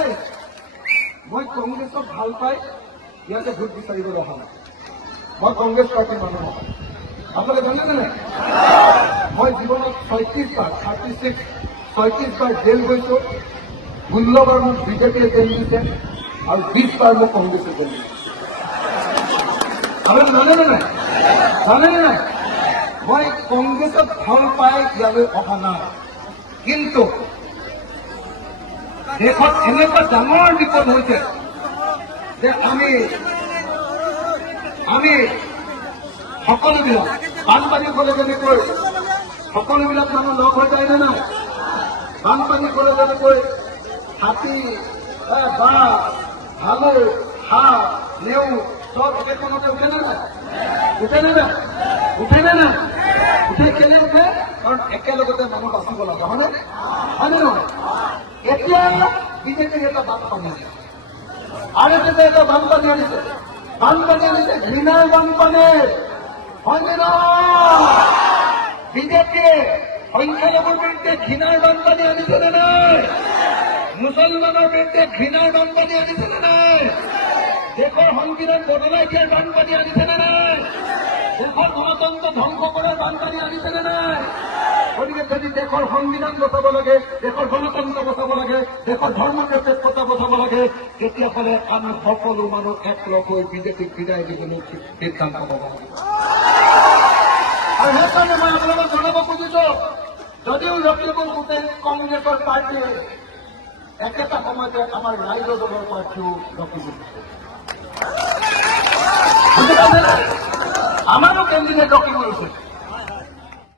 নাই মই কংগ্ৰেছক ভাল পাই ইয়াতে ভোট বিচাৰিবলৈ অহা নাই। মই কংগ্ৰেছ পাৰ্টিৰ মানুহ নহয়। আপোনালোকে জানেনে নাই মই জীৱনত 36 বাৰ জেল গৈছো। 16 বাৰ মোক বিজেপিয়ে জেল দিছে আৰু 20 বাৰ মোক কংগ্ৰেছে জেল দিছে। আপোনালোকে জানেনে নাই মই কংগ্ৰেছক ভাল পাই ইয়ালৈ অহা নাই। কিন্তু দেশত এনেকুৱা ডাঙৰ বিপদ হৈছে যে আমি সকলোবিলাক বানপানী হ'লে যেনেকৈ সকলোবিলাক মানুহ লগ হৈ যায় নে নাই? বানপানী হ'লে যেনেকৈ হাতী বাঘ ভালুক হাঁহ নেউল চব একেখনতে উঠেনে নাই? উঠে কেলে উঠে? কাৰণ একেলগতে মানুহ বাচিব লাগে, হয়নে নহয়? এতিয়া বিজেপিৰ এটা বানপানী আনিছে, RSS এটা বানপানী আনিছে ঘৃণাৰ বানপানী, হয়নে নহয়? বিজেপিয়ে সংখ্যালঘুৰ বিৰুদ্ধে ঘৃণাৰ বানপানী আনিছে নে নাই? মুছলমানৰ বিৰুদ্ধে ঘৃণাৰ বানপানী আনিছে নে নাই? দেশৰ সংবিধান বদলাই দিয়াৰ বানপানী আনিছে নে নাই? দেশৰ গণতন্ত্ৰ ধ্বংস কৰাৰ বানপানী আনিছে নে নাই? গতিকে যদি দেশৰ সংবিধান বচাব লাগে, দেশৰ গণতন্ত্ৰ বচাব লাগে, দেশৰ ধৰ্মনিৰপেক্ষতা বচাব লাগে, তেতিয়াহ'লে আমি সকলো মানুহ একলগ হৈ বিজেপিক বিদায় দিবলৈ সিদ্ধান্ত ল'ব লাগে। আৰু সেইকাৰণে মই আপোনালোকক জনাব খুজিছো, যদিও লখিমপুৰ গোটেই কংগ্ৰেছৰ পাৰ্টীয়ে একেটা সময়তে আমাৰ ৰাইজ দলৰ পাৰ্টীও লখিমপুৰ আমাৰো কেন্দ্ৰীয় লখিমপুৰ হৈছে।